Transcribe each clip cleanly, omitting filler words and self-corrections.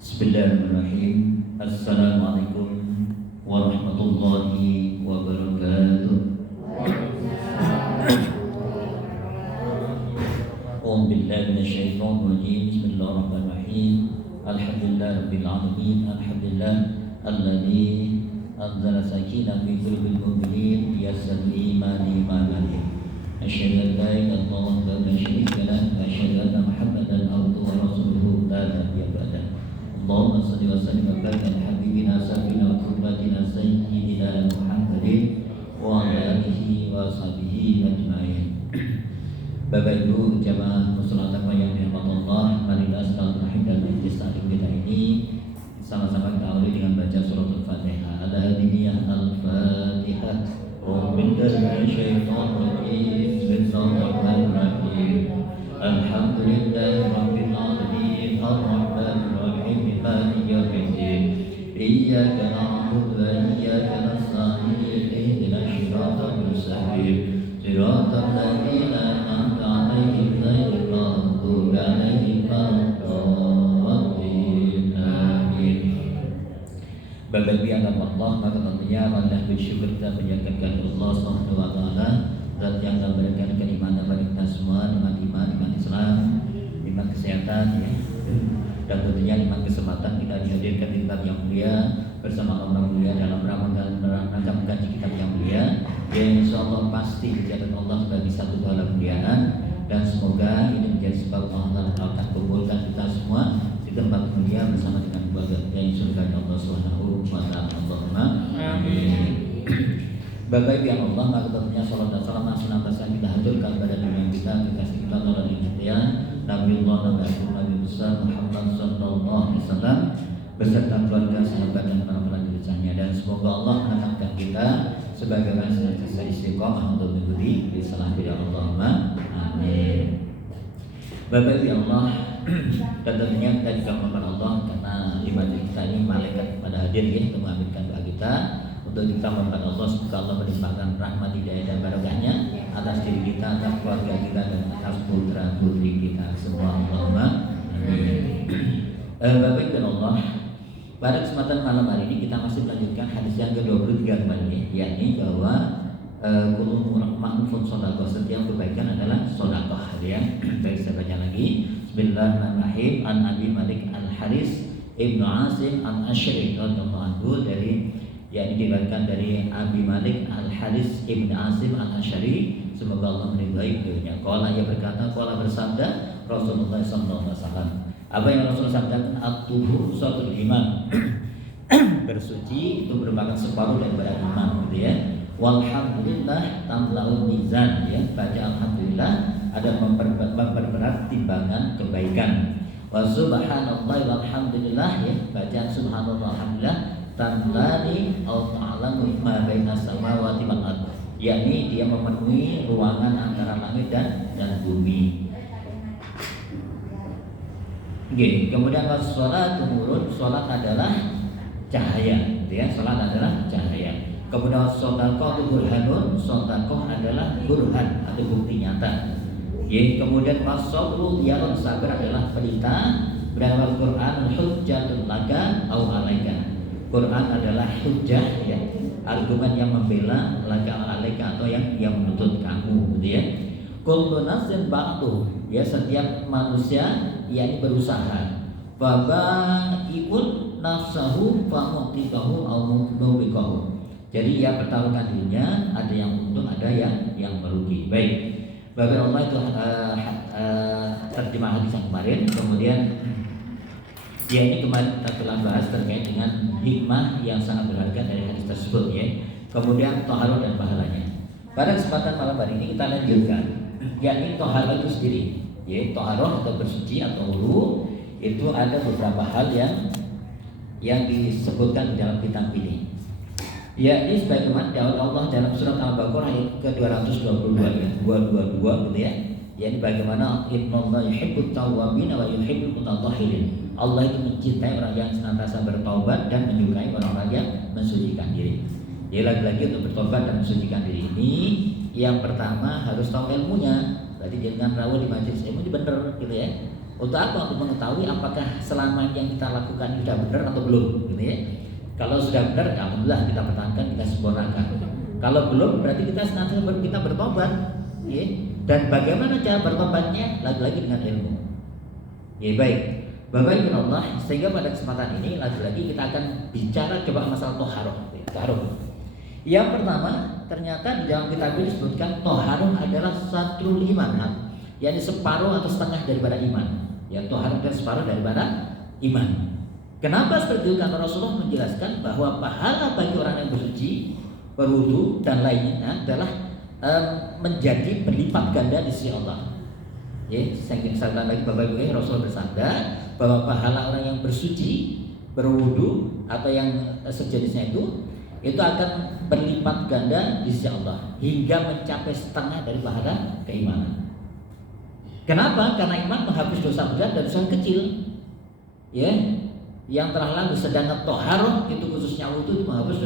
Bismillahirrahmanirrahim. Assalamualaikum warahmatullahi wabarakatuh. A'udzu billahi minasyaitonir rajim. Bismillahirrahmanirrahim. Alhamdulillahirabbil alamin. Alhamdulillah alladzi anzala sakinah fi qulubil mu'minin yassal imani ma'ani. Asyhadu an la ilaha illallah wa la syarika lahu wa asyhadu anna Muhammadan abduhu wa rasuluhu la nabiyya ba'dahu. Allahumma shalli wa sallim wa barik ala habibina safina wa qurbatina sayyidina Muhammadin wa ala alihi wa sahbihi ajma'in. Bapak Ibu jamaah muslimat yang dirahmati Allah, marilah silaturahim dan majlis taklim kita ini sama-sama kita awali dengan baca surat Al-Fatihah. Al-Hadiniyah Al-Fatihah. Bismillahirrahmanirrahim. Bismillahirrahmanirrahim. Alhamdulillahirabbil alamin. Ar-Rahmanir Rahim. Maliki yaumiddin. Iyyaka na'budu wa iyyaka nasta'in. Ihdinas siratal mustaqim. Siratal ladzina an'amta 'alaihim ghairil maghdubi 'alaihim waladdallin. Amin. Bapak yang Allah, maka tentunya marilah bersyukur kita menjaga Allah Subhanahu wa taala, zat yang telah memberikan keimanan bagi kita semua, nikmat iman, nikmat Islam, nikmat kesehatan ya. Dan tentunya nikmat kesempatan kita dihadirkan di tempat yang mulia bersama orang mulia dalam rangka mengkaji kitab yang mulia yang insyaallah pasti dijadikan Allah sebagai satu dalam kemuliaan, dan semoga ini menjadi sebab Allah akan kumpulkan kita semua di tempat mulia bersama dengan keluarga yang surga Allah Subhanahu wa taala. Allahumma amin. Bapak Ibu yang Allah, maka tentunya salat dan salam senantiasa kita haturkan kepada dunia kita kita tolong imtihan Nabiullah Nabi besar Muhammad sallallahu alaihi wasallam beserta keluarga, sahabat dan para pelajar, dan semoga Allah menetapkan kita sebagai orang senantiasa istiqomah untuk mengikuti risalah beliau. Allahumma amin. Bapak Ibu yang Allah, dan tentunya kita juga memohon Allah karena di majlis kita ini malaikat pada hadir ya untuk mengaminkan doa kita, untuk kita memohon Allah semoga Allah melimpahkan rahmat hidayah dan barokahnya atas diri kita, atas keluarga kita, dan atas putra putri kita semua. Allahumma amin. Bapak Ibu yang Allah, pada kesempatan malam hari ini kita masih melanjutkan hadis yang ke-23 kembali, yakni bahwa kullu ma'rufun shadaqah, setiap kebaikan adalah shadaqah ya. Baik, saya baca lagi. Bismillahirrahmanirrahim. An Abi Malik Al-Haris Ibnu Asim Al-Asy'ari radhiyallahu anhu, dari yakni diriwayatkan dari Abi Malik Al-Haris Ibnu Asim Al-Asy'ari, semoga Allah meridhai beliau. Qala, ia berkata, qala bersabda Rasulullah sallallahu alaihi wasallam. Apa yang Rasulullah sabdakan? At-tuhur syatrul iman. Bersuci itu merupakan separuh daripada iman gitu ya. Walhamdulillah tamla'ul mizan ya. Baca alhamdulillah ada memperberat timbangan kebaikan. Wa subhanallah walhamdulillah ya. Bacaan subhanallah alhamdulillah tamlani au ta'lamu ma baina samawati wal ardh, yakni dia memenuhi ruangan antara langit dan bumi. Oke, kemudian sholat umurun, sholat adalah cahaya, ya, sholat adalah cahaya. Kemudian sodakoh itu burhanun, sodakoh adalah burhan atau bukti nyata. Ya, kemudian pasolu yang sabar adalah pelita. Berapa Quran hujjatul laka au alaika. Quran adalah hujjah ya, argumen yang membela, laka alaika atau yang menuntut kamu, gitu ya. Kullu nafsin ba'du, ya, setiap manusia yakni berusaha. Babai'un nafsahu fa mu'tikahu au mubiqahu. Jadi ia pertaruhkan dirinya, ada yang untung, ada yang merugi. Baik. Bapak Allah itu terjemah hadis yang kemarin. Kemudian ya, ini kemarin kita telah bahas terkait dengan hikmah yang sangat berharga dari hadis tersebut ya. Kemudian toharoh dan pahalanya. Pada kesempatan malam hari ini kita lanjutkan, yakni toharoh itu sendiri. Ya, toharoh atau bersuci atau wudu itu ada beberapa hal yang disebutkan di dalam kitab ini. Yakni sebagaimana dakwah Allah dalam surat Al-Baqarah ayat ke-222 ya, 222 gitu ya. Yakni bagaimana innallaha yuhibbut tawwabin wa yuhibbul mutatahhirin. Allah itu mencintai orang yang senantiasa bertaubat dan menyukai orang-orang yang mensucikan diri. Jadi lagi-lagi untuk bertobat dan mensucikan diri ini, yang pertama harus tahu ilmunya. Berarti jangan rawuh di majelis ilmu ini bener gitu ya. Untuk apa? Untuk mengetahui apakah selama yang kita lakukan sudah benar atau belum, gitu ya. Kalau sudah benar, ya alhamdulillah kita pertahankan, kita sempurnakan. Kalau belum, berarti kita senantiasa kita bertobat, ya. Dan bagaimana cara bertobatnya? Lagi-lagi dengan ilmu. Ya baik, Bapak Ibu Allah, sehingga pada kesempatan ini lagi-lagi kita akan bicara coba masalah toharoh. Yang pertama, ternyata di dalam kitab ini disebutkan toharoh adalah satrul iman, yakni separuh atau setengah daripada iman. Ya, toharoh dan separuh daripada iman. Kenapa seperti itu? Karena Rasulullah menjelaskan bahwa pahala bagi orang yang bersuci, berwudu dan lainnya adalah menjadi berlipat ganda di sisi Allah. Ya, saya misalkan lagi Bapak Ibu, Rasulullah bersabda bahwa pahala orang yang bersuci, berwudu atau yang sejenisnya itu akan berlipat ganda di sisi Allah hingga mencapai setengah dari pahala keimanan. Kenapa? Karena iman menghapus dosa besar dan dosa kecil, ya, yang telah lalu. Sedangkan toharoh itu khususnya wudu itu menghapus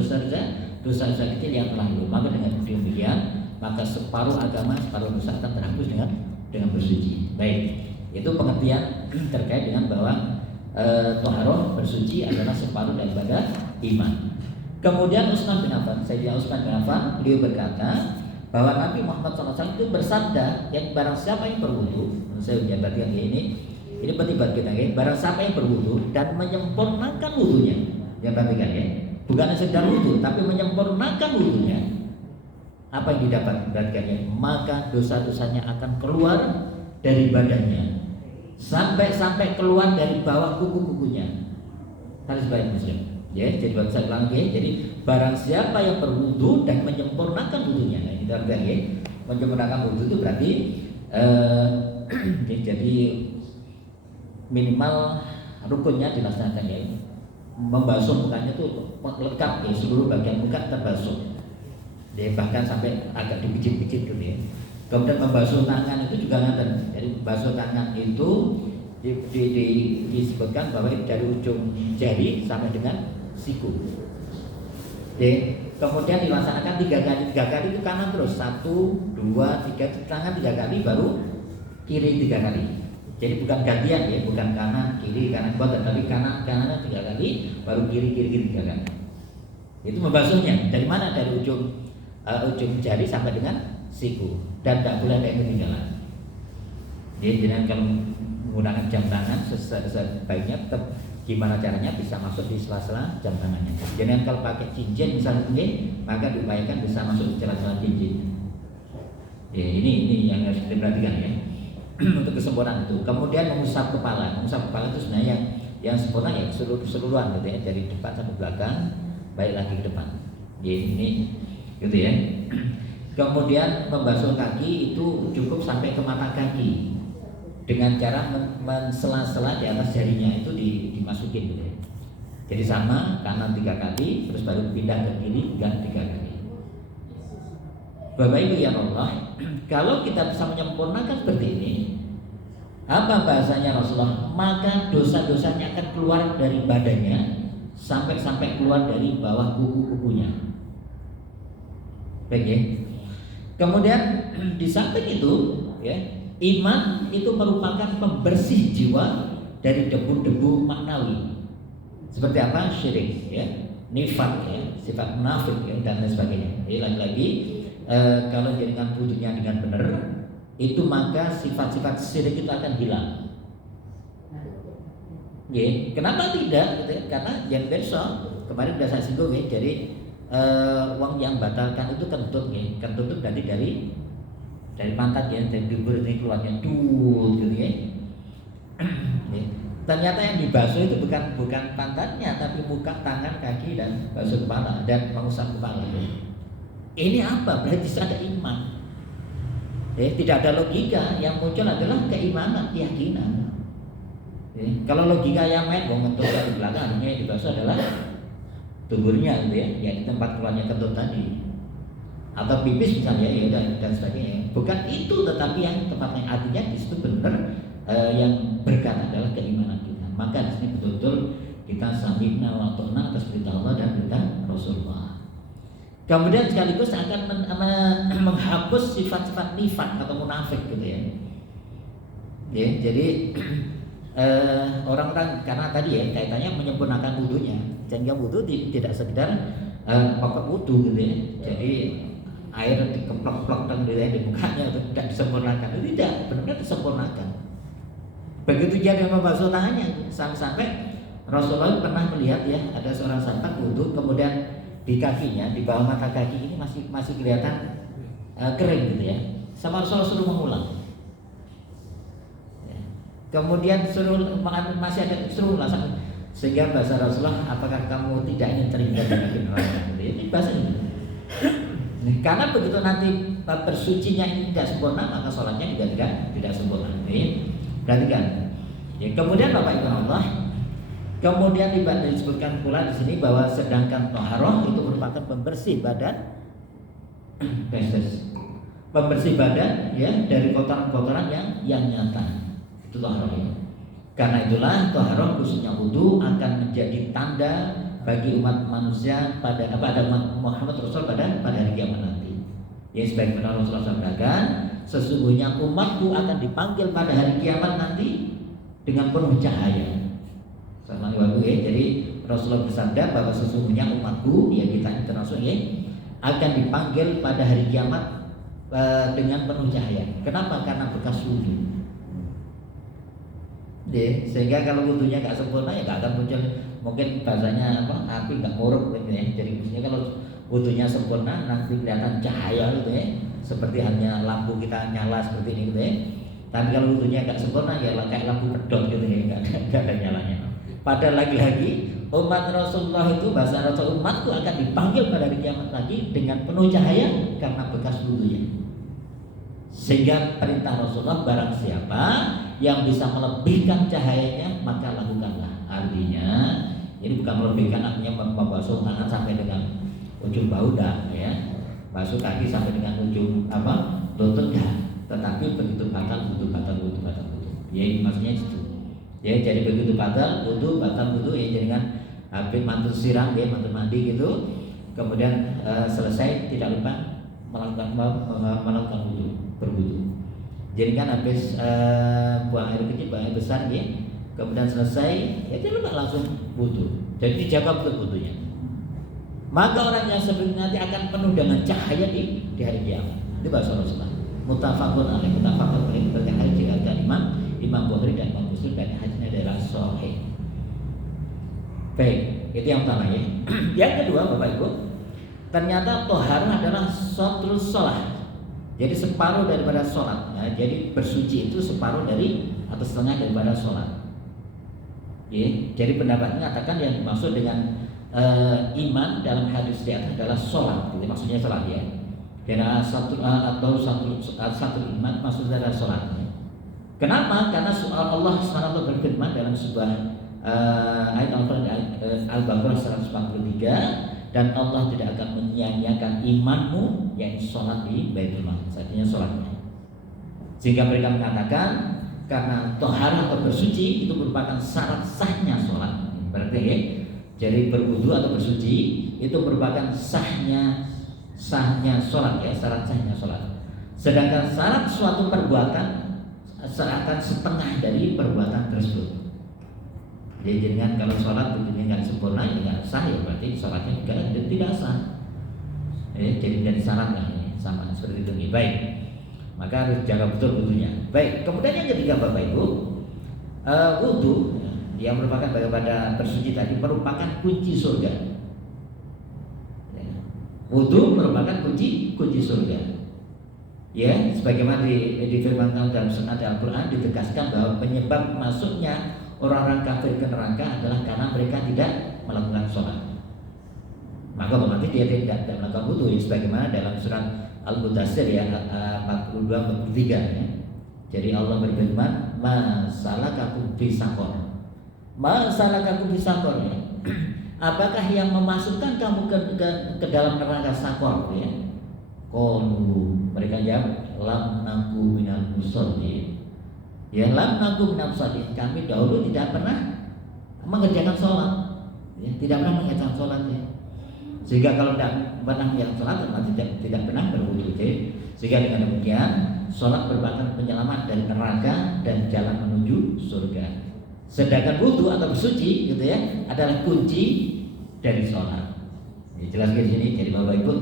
dosa kecil yang telah lalu. Maka dengan demikian, maka separuh agama, separuh dosa akan terhapus dengan bersuci. Baik, itu pengertian terkait dengan bahwa toharoh bersuci adalah separuh daripada iman. Kemudian Sayyidina Utsman bin Affan, beliau berkata bahwa Nabi Muhammad SAW itu bersabda, yang barang siapa yang berwudu, saya ucapkan ini penting buat kita, ya. Barang siapa yang berwudu dan menyempurnakan wudunya, yang perhatikan ya, bukan sekedar wudu, tapi menyempurnakan wudunya, apa yang didapat? Perhatikan ya, maka dosa-dosanya akan keluar dari badannya, sampai keluar dari bawah kuku-kukunya. Harus baik Muslim. Ya, jadi buat saya ulang ya. Jadi barang siapa yang berwudu dan menyempurnakan wudunya, nah itu artinya ya, menyempurnakan wudu itu berarti jadi minimal rukunnya dilaksanakan ya. Membasuh mukanya itu lengkap ya, seluruh bagian muka terbasuh. Ya, bahkan sampai agak dipijit-pijit gitu ya. Kemudian membasuh tangan itu juga ngaten. Jadi membasuh tangan itu disebutkan bahwa dari ujung jari sampai dengan siku. Oke, kemudian dilaksanakan 3 kali itu kanan terus 1, 2, 3 tangan 3 kali baru kiri 3 kali. Jadi bukan gantian ya, bukan kanan kiri tapi kanannya 3 kali baru kiri 3 kali. Itu membasuhnya dari mana? Dari ujung jari sampai dengan siku, dan tidak boleh ada yang ketinggalan. Jadi jangan kalau menggunakan jam tangan sebaiknya tetap gimana caranya bisa masuk di sela-sela jam tangannya. Jangan kalau pakai cincin misalnya maka diupayakan bisa masuk di sela-sela cincin. Ya, ini yang harus diperhatikan ya. Untuk kesempurnaan itu. Kemudian mengusap kepala itu sebenarnya yang sempurna ya keseluruhan gitu ya, dari depan sampai belakang, baik lagi ke depan. Ya, ini gitu ya. Kemudian membasuh kaki itu cukup sampai ke mata kaki dengan cara mensela-sela di atas jarinya itu dimasukin gitu ya. Jadi sama kanan 3 kali, terus baru pindah ke kiri 3 kali. Bapak Ibu ya Allah, kalau kita bisa menyempurnakan seperti ini, apa bahasanya Rasulullah? Maka dosa-dosanya akan keluar dari badannya sampai keluar dari bawah kuku-kukunya. Baik ya. Kemudian di samping itu ya, iman itu merupakan pembersih jiwa dari debu-debu maknawi. Seperti apa? Syirik ya, nifak ya, sifat munafik ya, dan lain sebagainya. Jadi lagi-lagi kalau dengan wudunya dengan benar, itu maka sifat-sifat syirik itu akan hilang. Ya, kenapa tidak? Gitu ya? Karena yang besok kemarin sudah saya singgung ya, jadi uang yang batalkan itu kentut ya, kentut itu berarti dari pantat ya, dari dubur ini keluarnya gitu ya. Ternyata yang dibasuh itu bukan pantatnya, tapi muka, tangan, kaki, dan basuh kepala dan mengusap kepala. Ini apa? Berarti ada iman. Tidak ada logika, yang muncul adalah keimanan, keyakinan. Kalau logika yang main, kentut dari belakang, artinya yang dibasuh adalah tuburnya gitu ya, di tempat keluarnya kentut tadi, atau pipis misalnya ya, dan sebagainya. Bukan itu, tetapi yang tempatnya artinya di situ benar yang berkat adalah keimanan kita. Maka di sini betul-betul kita sami'na wa ata'na atas perintah Allah dan perintah Rasulullah. Kemudian sekaligus akan menghapus sifat-sifat nifak atau munafik gitu ya. Ya, jadi orang-orang karena tadi ya kaitannya menyempurnakan wudunya, sehingga wudu tidak sekedar pokok wudu gitu ya. Jadi air dikeplok-plok dan di mukanya itu tidak disempurnakan, itu tidak benar-benar disempurnakan. Begitu dia membasuh tangannya, sampai Rasulullah pernah melihat ya ada seorang sahabat wudu, kemudian di kakinya, di bawah mata kaki ini masih kelihatan kering gitu ya. Sama Rasulullah suruh mengulang. Ya. Kemudian masih ada suruh ulang, sehingga bahasa Rasulullah, apakah kamu tidak ingin terhindar dari api neraka? Ini bahasa ini. Karena begitu nanti bersucinya ini tidak sempurna, maka sholatnya juga tidak sempurna. Perhatikan. Ya, kemudian Bapak Ibu Allah, kemudian disebutkan pula di sini bahwa sedangkan toharoh itu merupakan pembersih badan, pembersih badan ya dari kotoran-kotoran yang nyata. Itu toharoh ya. Karena itulah toharoh khususnya wudu akan menjadi tanda bagi umat manusia pada umat Muhammad Rasul pada hari kiamat nanti. Ya sebagaimana Rasulullah sampaikan, sesungguhnya umatku akan dipanggil pada hari kiamat nanti dengan penuh cahaya. Sama ibu ya. Jadi Rasulullah bersabda bahwa sesungguhnya umatku, ya kita termasuk ya, akan dipanggil pada hari kiamat dengan penuh cahaya. Kenapa? Karena bekas wudu. Ya, sehingga kalau wudunya nggak sempurna ya nggak akan muncul, mungkin bahasanya apa, api nggak muruk gitu ya. Jadi maksudnya kalau wudunya sempurna nanti kelihatan cahaya gitu ya, seperti hanya lampu kita nyala seperti ini gitu ya. Tapi kalau wudunya nggak sempurna ya kayak lampu pedot gitu ya, nggak ada nyalanya. Padahal lagi-lagi umat Rasulullah itu, bahasa Rasul, umatku akan dipanggil pada hari kiamat lagi dengan penuh cahaya karena bekas wudunya. Sehingga perintah Rasulullah, barang siapa yang bisa melebihkan cahayanya maka lakukanlah. Artinya ini bukan melebihkan, artinya membasuh tangan sampai dengan ujung bahu dah ya, basuh kaki sampai dengan ujung lutut dah, tetapi begitu batal wudu. Ya maksudnya itu. Ya jadi begitu batal wudu ya, jadi kan habis mantul siram ya, mantul mandi gitu, kemudian selesai tidak lupa melakukan wudu, berwudu. Jadi kan habis buang air kecil, buang air besar ya, kemudian selesai ya dia lupa langsung wudu. Jadi dijaga betul wudunya. Maka orang yang seperti nanti akan penuh dengan cahaya di hari kiamat. Itu bahasa Rasulullah. Muttafaqun alaih berkata hadis diriwayatkan Imam Bukhari dan Imam Muslim, dan hadisnya adalah sahih. Baik, itu yang pertama ya. Yang kedua Bapak Ibu, ternyata toharah adalah shatrul shalah. Jadi separuh daripada sholat. Ya, jadi bersuci itu separuh dari atau setengah daripada sholat. Ya, jadi pendapat mengatakan yang dimaksud dengan iman dalam hadis di atas adalah sholat. Jadi maksudnya sholat ya. Karena satu iman maksudnya adalah sholat. Ya. Kenapa? Karena Allah SWT berfirman dalam sebuah ayat Al-Baqarah 143, dan Allah tidak akan menyia-nyiakan imanmu, yaitu sholat di Baitul Maqdis. Artinya sholatnya. Sehingga mereka mengatakan karena toharah atau bersuci itu merupakan syarat sahnya sholat. Berarti ya, jadi berwudu atau bersuci itu merupakan sahnya sholat ya, syarat sahnya sholat. Sedangkan syarat suatu perbuatan seakan setengah dari perbuatan tersebut. Jadi dengan kalau sholat bentuknya nggak sempurna ya nggak sah ya, berarti sholatnya juga tidak sah. Jadi dari syarat lah ya, sama seperti itu nih. Baik, maka harus jaga betul wudunya. Baik, kemudian yang ketiga Bapak Ibu, wudu yang merupakan daripada bersuci tadi merupakan kunci surga. Wudu merupakan kunci surga. Ya, sebagaimana difirmankan dalam sunnah Al-Quran, ditegaskan bahwa penyebab masuknya orang-orang kafir ke neraka adalah karena mereka tidak melakukan sholat. Maka berarti dia tidak melakukan wudu, ya, sebagaimana dalam surat Al-Mudaththir ya 42-43 ya. Jadi Allah berfirman, "Masalakakum fi saqar." Masalakakum fi saqar ya. Apakah yang memasukkan kamu ke dalam neraka sakor ya? Qalu, mereka jawab, lam naku minal musallin. Ya, lam naku minal musallin. Kami dahulu tidak pernah mengerjakan sholat, ya, tidak pernah mengerjakan sholat ya. Sehingga kalau tidak pernah mengerjakan sholat, maka tidak pernah berwudu. Sehingga dengan demikian, sholat merupakan penyelamat dari neraka dan jalan menuju surga. Sedangkan wudu atau bersuci gitu ya adalah kunci dari sholat. Ya, jelas di sini. Jadi Bapak Ibu,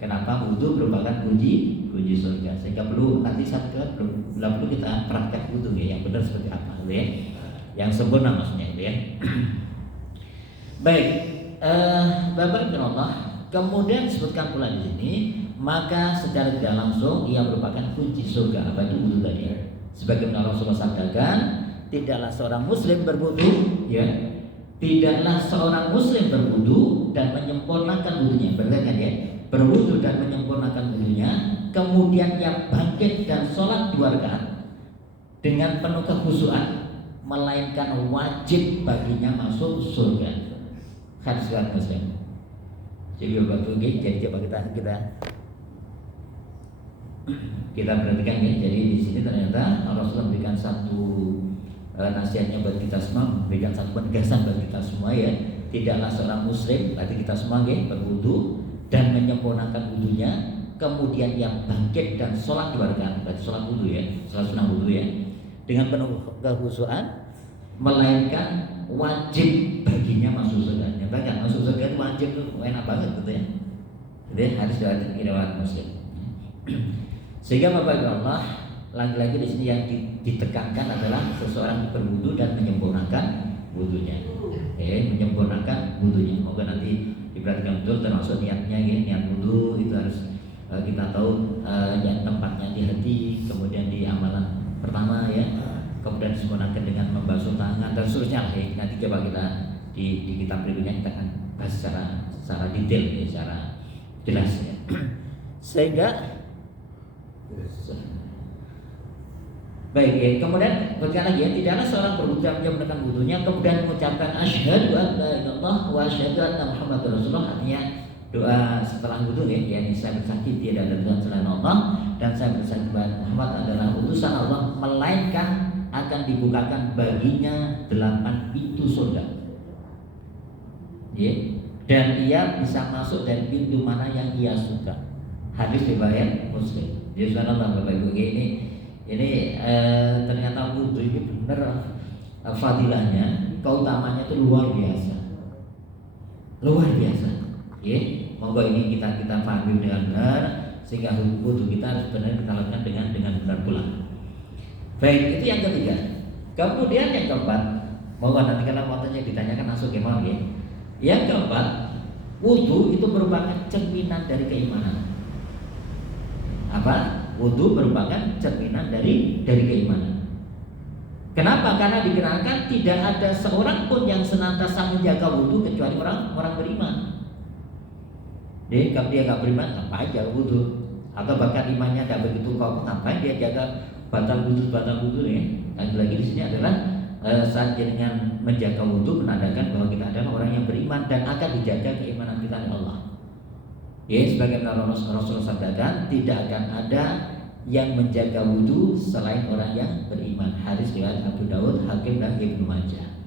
kenapa wudu merupakan kunci surga? Sehingga perlu nanti perlu kita praktek wudu ya, yang benar seperti apa gitu ya, yang sempurna maksudnya gitu ya. Baik, Bapak Ibu Allah, kemudian disebutkan pula di sini, maka secara tidak langsung ia merupakan kunci surga. Apa itu wudu tadi? Sebagaimana Rasulullah sabdakan, tidaklah seorang muslim berwudu ya, tidaklah seorang muslim berwudu dan menyempurnakan wudunya, berarti ya, berwudu dan menyempurnakan wudunya, kemudian ia bangkit dan sholat 2 rakaat dengan penuh kekhusyuan, melainkan wajib baginya masuk surga. Hadis riwayat Muslim. Jadi Bapak Ibu, jadi coba kita perhatikan ya. Jadi di sini ternyata Rasulullah memberikan satu nasihatnya buat kita semua, memberikan satu penegasan buat kita semua ya. Tidaklah seorang muslim, berarti kita semua ya, berwudu dan menyempurnakan wudunya, kemudian yang bangkit dan sholat 2 rakaat, berarti sholat wudu ya, sholat sunnah wudu ya, dengan penuh kekhusyuan, melainkan wajib baginya masuk surga. Ya, bahkan masuk surga itu wajib tuh, enak banget gitu ya. Jadi harus riwayat Muslim. Sehingga Bapak Ibu Allah, lagi-lagi di sini yang ditekankan adalah seseorang berwudu dan menyempurnakan wudunya. Menyempurnakan wudunya. Moga nanti diperhatikan betul termasuk niatnya ya. Niat wudu itu harus kita tahu yang tempatnya di hati, kemudian di amalan pertama ya, kemudian disempurnakan dengan membasuh tangan dan seterusnya lah ya. Nanti coba kita di kitab berikutnya kita akan bahas secara detail ya, secara jelas ya. Sehingga baik ya, kemudian berkata lagi ya, tidaklah seorang berwudu yang menyempurnakan wudunya kemudian mengucapkan asyhadu an la ilaha illallah wa asyhadu anna muhammadar rasulullah, artinya doa setelah wudu ya, yakni saya bersaksi tidak ada Tuhan selain Allah dan saya bersaksi bahwa Muhammad adalah utusan Allah, melainkan akan dibukakan baginya 8 pintu surga ya, dan ia bisa masuk dari pintu mana yang ia suka. Hadis riwayat Muslim. Jadi subhanallah Bapak Ibu, ini ternyata wudu ini benar fadilahnya, keutamanya itu luar biasa ya. Monggo ini kita pahami dengan benar, sehingga wudu kita harus benar kita lakukan dengan benar pula. Baik, itu yang ketiga. Kemudian yang keempat, monggo nanti kalau waktunya ditanyakan langsung gimana ya. Yang keempat, wudu itu merupakan cerminan dari keimanan. Apa? Wudu merupakan cerminan dari keimanan. Kenapa? Karena dikirakan tidak ada seorang pun yang senantiasa menjaga wudu kecuali orang beriman. Jadi kalau dia nggak beriman, ngapain jaga wudu? Atau bahkan imannya nggak begitu kokoh, ngapain dia jaga batal wudu ya? Dan lagi di sini adalah saat dengan menjaga wudu menandakan bahwa kita adalah orang yang beriman dan akan dijaga keimanan kita oleh Allah. Ya, sebagaimana Rasulullah sabdakan, tidak akan ada yang menjaga wudu selain orang yang beriman. Hadis riwayat Abu Dawud, Hakim dan Ibnu Majah.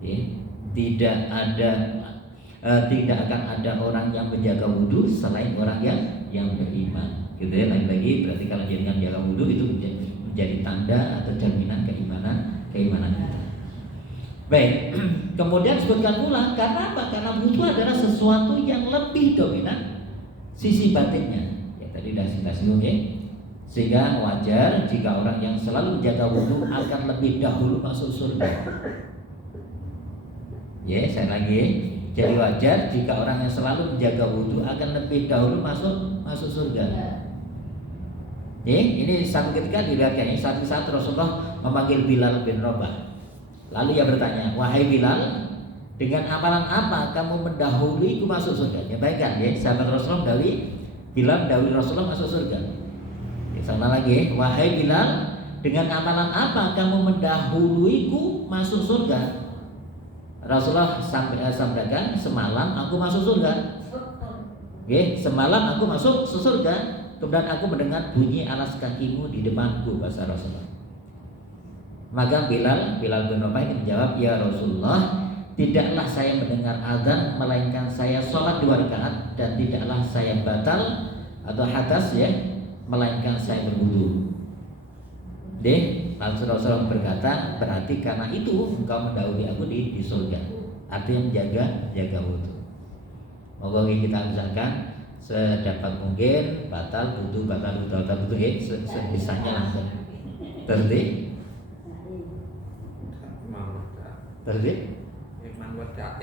Ya, tidak akan ada orang yang menjaga wudu selain orang yang beriman. Gitu ya, lagi-lagi berarti kalau dengan jaga wudu itu menjadi tanda atau cerminan keimanan kita. Baik, kemudian sebutkan pula karena apa? Karena wudu adalah sesuatu yang lebih dominan sisi batinnya. Ya tadi sudah kita singgung ya. Sehingga wajar jika orang yang selalu menjaga wudu akan lebih dahulu masuk surga. Ya, saya lagi. Jadi wajar jika orang yang selalu menjaga wudu akan lebih dahulu masuk surga. Ya, ini satu ketika diriwayatkan satu saat Rasulullah memanggil Bilal bin Rabah. Lalu ia bertanya, wahai Bilal, dengan amalan apa kamu mendahuluiku masuk surga? Ya baik kan ya, sahabat Rasulullah Bilal mendahului Rasulullah masuk surga. Ya, sama lagi, wahai Bilal, dengan amalan apa kamu mendahuluiku masuk surga? Rasulullah sampaikan, semalam aku masuk surga. Oke, semalam aku masuk surga. Kemudian aku mendengar bunyi alas kakimu di depanku, bahasa Rasulullah. Maka Bilal bin Rabah ini menjawab, ya Rasulullah, tidaklah saya mendengar azan melainkan saya sholat 2 rakaat, dan tidaklah saya batal atau hadas ya melainkan saya berwudu. Rasulullah berkata, berarti karena itu engkau mendahului aku di surga. Artinya jaga wudu. Moga kita misalkan sedapat mungkin batal wudu sebisanya langsung. Tertib.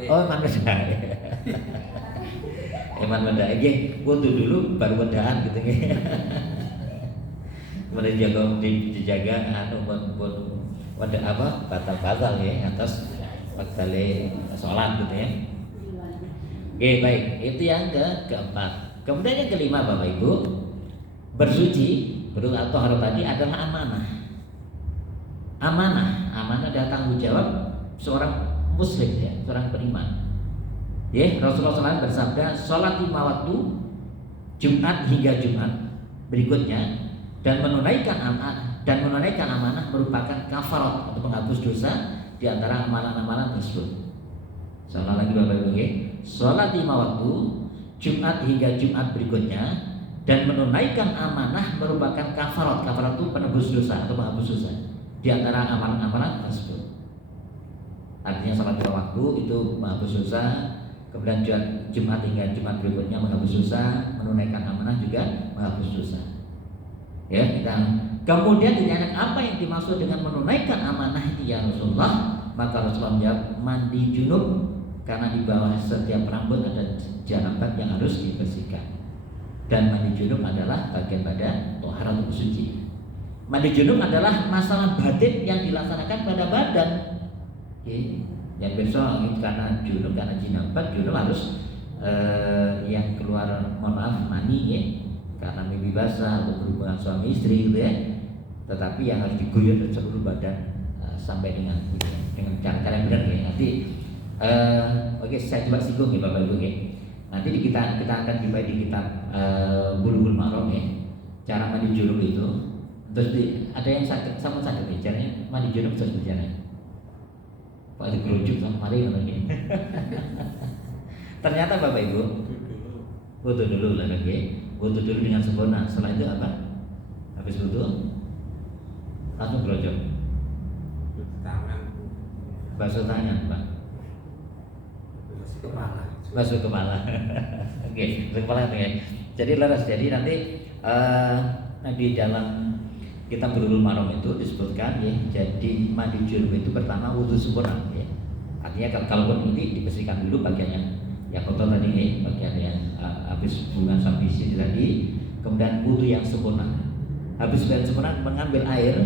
Oh, iman wadae. Iman wadae nggih, wudu dulu baru wadaan gitu nggih. Kemudian dijaga pun wada apa batal ya atas batalnya sholat gitu ya. Oke, baik, itu yang keempat. Kemudian yang kelima Bapak Ibu, bersuci atau harus tadi adalah amanah. Amanah adalah tanggung jawab seorang muslim ya, seorang beriman. Ya, Rasulullah SAW bersabda, sholat 5 waktu Jumat hingga Jumat berikutnya dan menunaikan amanah merupakan kafarat atau penghapus dosa di antara amalan-amalan tersebut. Salah lagi Bapak Ibu ya, sholat 5 waktu Jumat hingga Jumat berikutnya dan menunaikan amanah merupakan kafarat. Kafarat itu penebus dosa atau penghapus dosa di antara amalan-amalan tersebut. Artinya sholat 5 waktu itu menghapus dosa, kemudian Jumat hingga Jumat berikutnya menghapus dosa, menunaikan amanah juga menghapus dosa. Ya, kemudian ditanya apa yang dimaksud dengan menunaikan amanah itu ya Rasulullah? Maka Rasulullah menjawab, mandi junub, karena di bawah setiap rambut ada janabat yang harus dibersihkan. Dan mandi junub adalah bagian pada toharat suci. Mandi junub adalah masalah batin yang dilaksanakan pada badan. Oke. Yang besok karena junub, karena jinabat, junub harus yang keluar, mohon maaf, mani ya, karena mimpi basah atau berhubungan suami istri gitu ya. Tetapi yang harus diguyur seluruh badan sampai dengan cara-cara yang benar ya. Nanti oke, saya coba singgung ya Bapak Ibu ya. Nanti kita akan dibahas di kitab Bulughul Maram ya. Cara mandi junub itu. Terus ada yang sakit, sama sakit ya, caranya mandi junub terus berjalan. Pak digerujuk sama mari lagi. Ternyata Bapak Ibu, wudu dulu lah lagi. Wudu dulu dengan sempurna. Setelah itu apa? Habis wudu langsung gerojok. Basuh tangan, Pak. Basuh kepala. Oke, basuh kepala ya. Jadi leras. Jadi nanti di dalam kitab Bulughul Maram itu disebutkan ya, jadi mandi junub itu pertama wudu sempurna ya. Artinya kalaupun ini dibersihkan dulu bagian yang kotor tadi ya, bagian yang habis hubungan suami istri tadi, kemudian wudu yang sempurna. Habis wudu sempurna mengambil air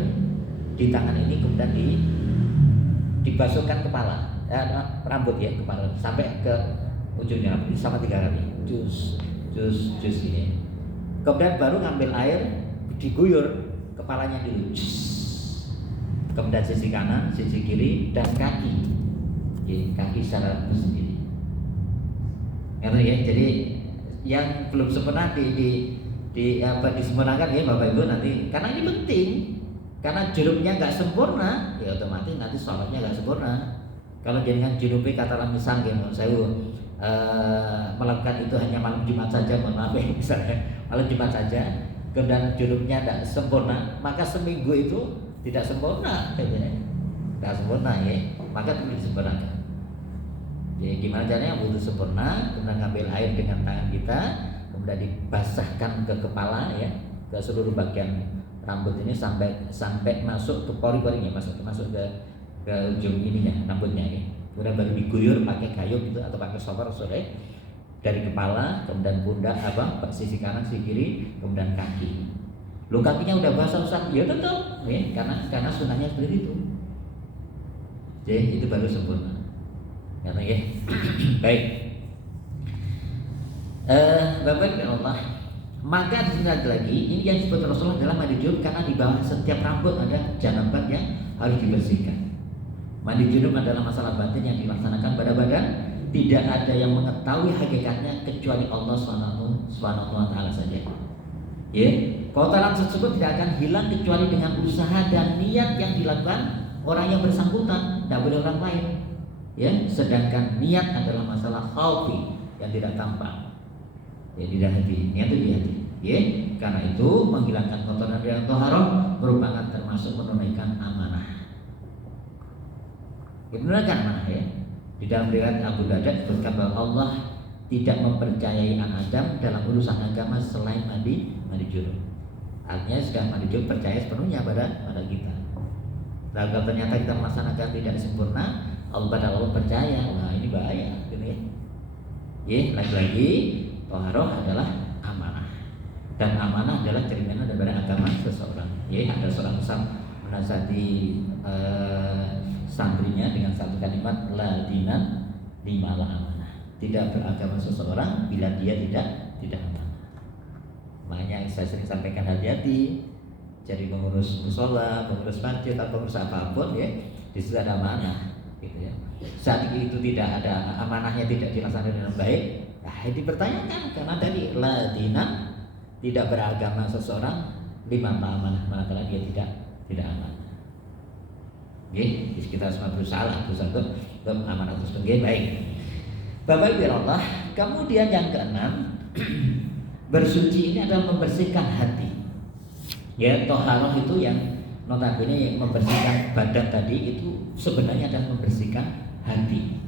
di tangan ini kemudian dibasuhkan kepala, rambut ya, kepala sampai ke ujungnya rambut sama 3 kali. Jus ini. Kemudian baru ngambil air diguyur kepalanya dulu, kemudian sisi kanan, sisi kiri, dan kaki. Kaki secara sendiri. Ya, jadi yang belum sempurna disempurnakan ya Bapak Ibu nanti, karena ini penting. Karena junubnya nggak sempurna, ya otomatis nanti sholatnya nggak sempurna. Kalau dengan junubnya katakan misalnya, saya melakukan itu hanya malam Jumat saja, mohon maaf ya, misalnya malam Jumat saja. Dan junubnya tidak sempurna, maka seminggu itu tidak sempurna, tidak sempurna ya, maka perlu disempurnakan. Jadi gimana caranya wudu sempurna? Kemudian ngambil air dengan tangan kita, kemudian dibasahkan ke kepala ya, ke seluruh bagian rambut ini sampai masuk ke pori-porinya, masuk ke ujung ininya rambutnya ya. Kemudian baru diguyur pakai kayu gitu atau pakai shower sore. Dari kepala, kemudian pundak, sisi kanan, sisi kiri, kemudian kaki. Lo kakinya udah basah Ustaz, ya tetap, ya, karena sunahnya seperti itu. Jadi itu baru sempurna. Karena ya, baik. Bapak dan Allah, maka di sini lagi, ini yang disebut Rasulullah adalah mandi junub karena di bawah setiap rambut ada janabat yang harus dibersihkan. Mandi junub adalah masalah batin yang dilaksanakan pada badan. Tidak ada yang mengetahui hakikatnya kecuali Allah SWT saja. Ya, kotoran tersebut tidak akan hilang kecuali dengan usaha dan niat yang dilakukan orang yang bersangkutan, tidak boleh orang lain. Ya, sedangkan niat adalah masalah khafi yang tidak tampak. Ya, di hati, niat itu di hati. Ya, karena itu menghilangkan kotoran yang toharoh merupakan termasuk menunaikan Benar kan mana ya? Di dalam riwayat Abu Darda disebutkan bahwa Allah tidak mempercayai anak Adam dalam urusan agama selain mandi junub. Artinya sudah mandi junub percaya sepenuhnya pada kita. Nah, kalau ternyata kita melaksanakan tidak sempurna, Allah percaya, wah ini bahaya, gitu ya. Lagi-lagi toharoh adalah amanah, dan amanah adalah cerminan daripada agama seseorang. Ada seorang menasihati santrinya dengan satu kalimat, la dinan limalah amanah. Tidak beragama seseorang bila dia tidak amanah. Makanya saya sering sampaikan hati-hati. Jadi mengurus musola, mengurus masjid atau mengurus apapun ya, di situ ada amanah, gitu ya. Saat itu tidak ada amanahnya, tidak dilaksanakan dengan baik, dipertanyakan karena tadi la dinan, tidak beragama seseorang lima amanah, manakala dia tidak amanah. Kita harus berusaha untuk amanah tersebut. Baik. Bapak Ibu Allah, kemudian yang keenam, bersuci ini adalah membersihkan hati. Toharoh itu yang notabene membersihkan badan tadi itu sebenarnya adalah membersihkan hati.